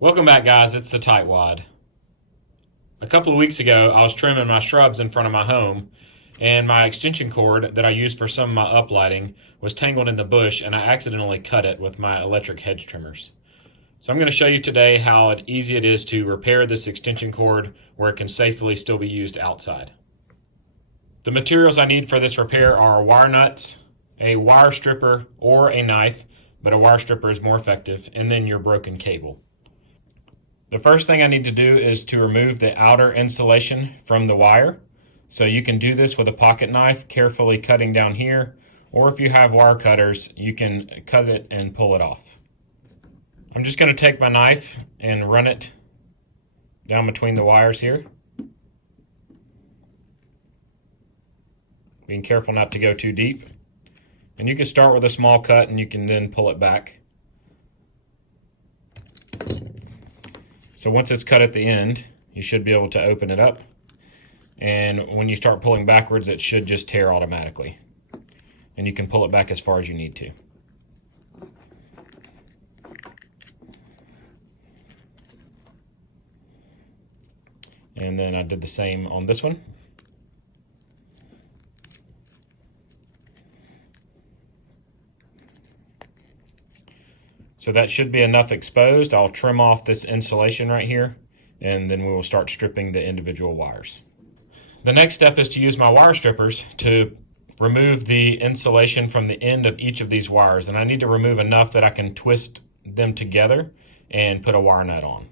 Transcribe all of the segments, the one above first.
Welcome back, guys. It's the Tightwad. A couple of weeks ago, I was trimming my shrubs in front of my home, and my extension cord that I used for some of my uplighting was tangled in the bush, and I accidentally cut it with my electric hedge trimmers. So I'm going to show you today how easy it is to repair this extension cord where it can safely still be used outside. The materials I need for this repair are wire nuts, a wire stripper, or a knife, but a wire stripper is more effective, and then your broken cable. The first thing I need to do is to remove the outer insulation from the wire. So you can do this with a pocket knife, carefully cutting down here, or if you have wire cutters, you can cut it and pull it off. I'm just going to take my knife and run it down between the wires here. Being careful not to go too deep. And you can start with a small cut and you can then pull it back. So once it's cut at the end, you should be able to open it up. And when you start pulling backwards, it should just tear automatically. And you can pull it back as far as you need to. And then I did the same on this one. So that should be enough exposed. I'll trim off this insulation right here, and then we will start stripping the individual wires. The next step is to use my wire strippers to remove the insulation from the end of each of these wires. And I need to remove enough that I can twist them together and put a wire nut on.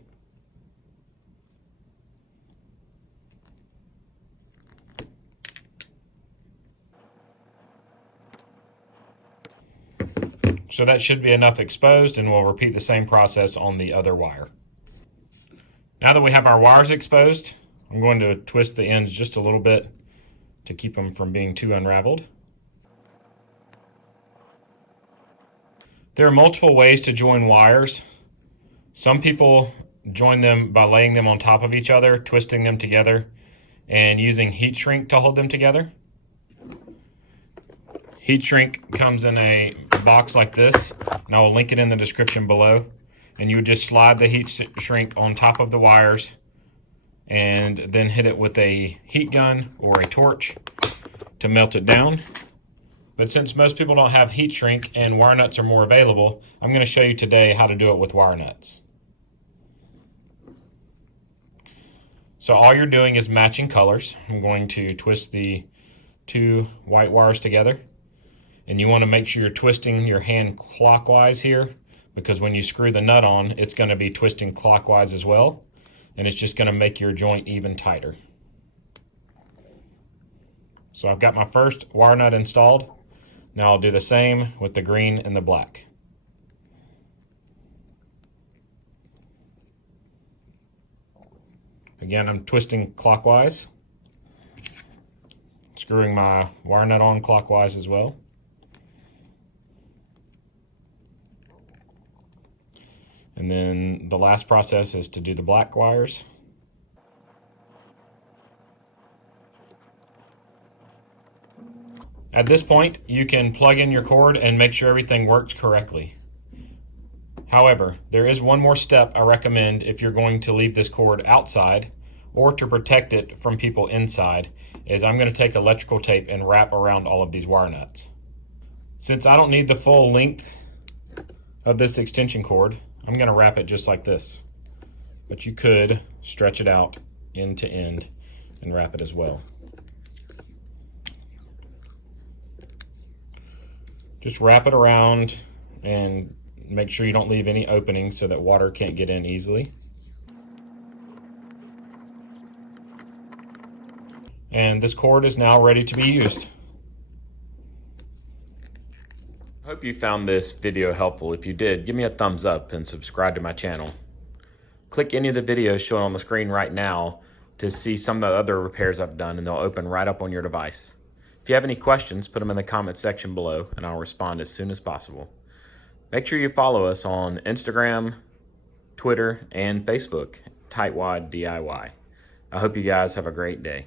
So that should be enough exposed, and we'll repeat the same process on the other wire. Now that we have our wires exposed, I'm going to twist the ends just a little bit to keep them from being too unraveled. There are multiple ways to join wires. Some people join them by laying them on top of each other, twisting them together, and using heat shrink to hold them together. Heat shrink comes in a box like this, and I will link it in the description below. And you would just slide the heat shrink on top of the wires and then hit it with a heat gun or a torch to melt it down. But since most people don't have heat shrink and wire nuts are more available, I'm going to show you today how to do it with wire nuts. So all you're doing is matching colors. I'm going to twist the two white wires together. And you want to make sure you're twisting your hand clockwise here, because when you screw the nut on, it's going to be twisting clockwise as well, and it's just going to make your joint even tighter. So I've got my first wire nut installed. Now I'll do the same with the green and the black. Again, I'm twisting clockwise, screwing my wire nut on clockwise as well. And then the last process is to do the black wires. At this point, you can plug in your cord and make sure everything works correctly. However, there is one more step I recommend if you're going to leave this cord outside or to protect it from people inside, is I'm going to take electrical tape and wrap around all of these wire nuts. Since I don't need the full length of this extension cord, I'm going to wrap it just like this, but you could stretch it out end to end and wrap it as well. Just wrap it around and make sure you don't leave any openings so that water can't get in easily. And this cord is now ready to be used. I hope you found this video helpful. If you did, give me a thumbs up and subscribe to my channel. Click any of the videos shown on the screen right now to see some of the other repairs I've done, and they'll open right up on your device. If you have any questions, put them in the comment section below and I'll respond as soon as possible. Make sure you follow us on Instagram, Twitter, and Facebook, Tightwad DIY. I hope you guys have a great day.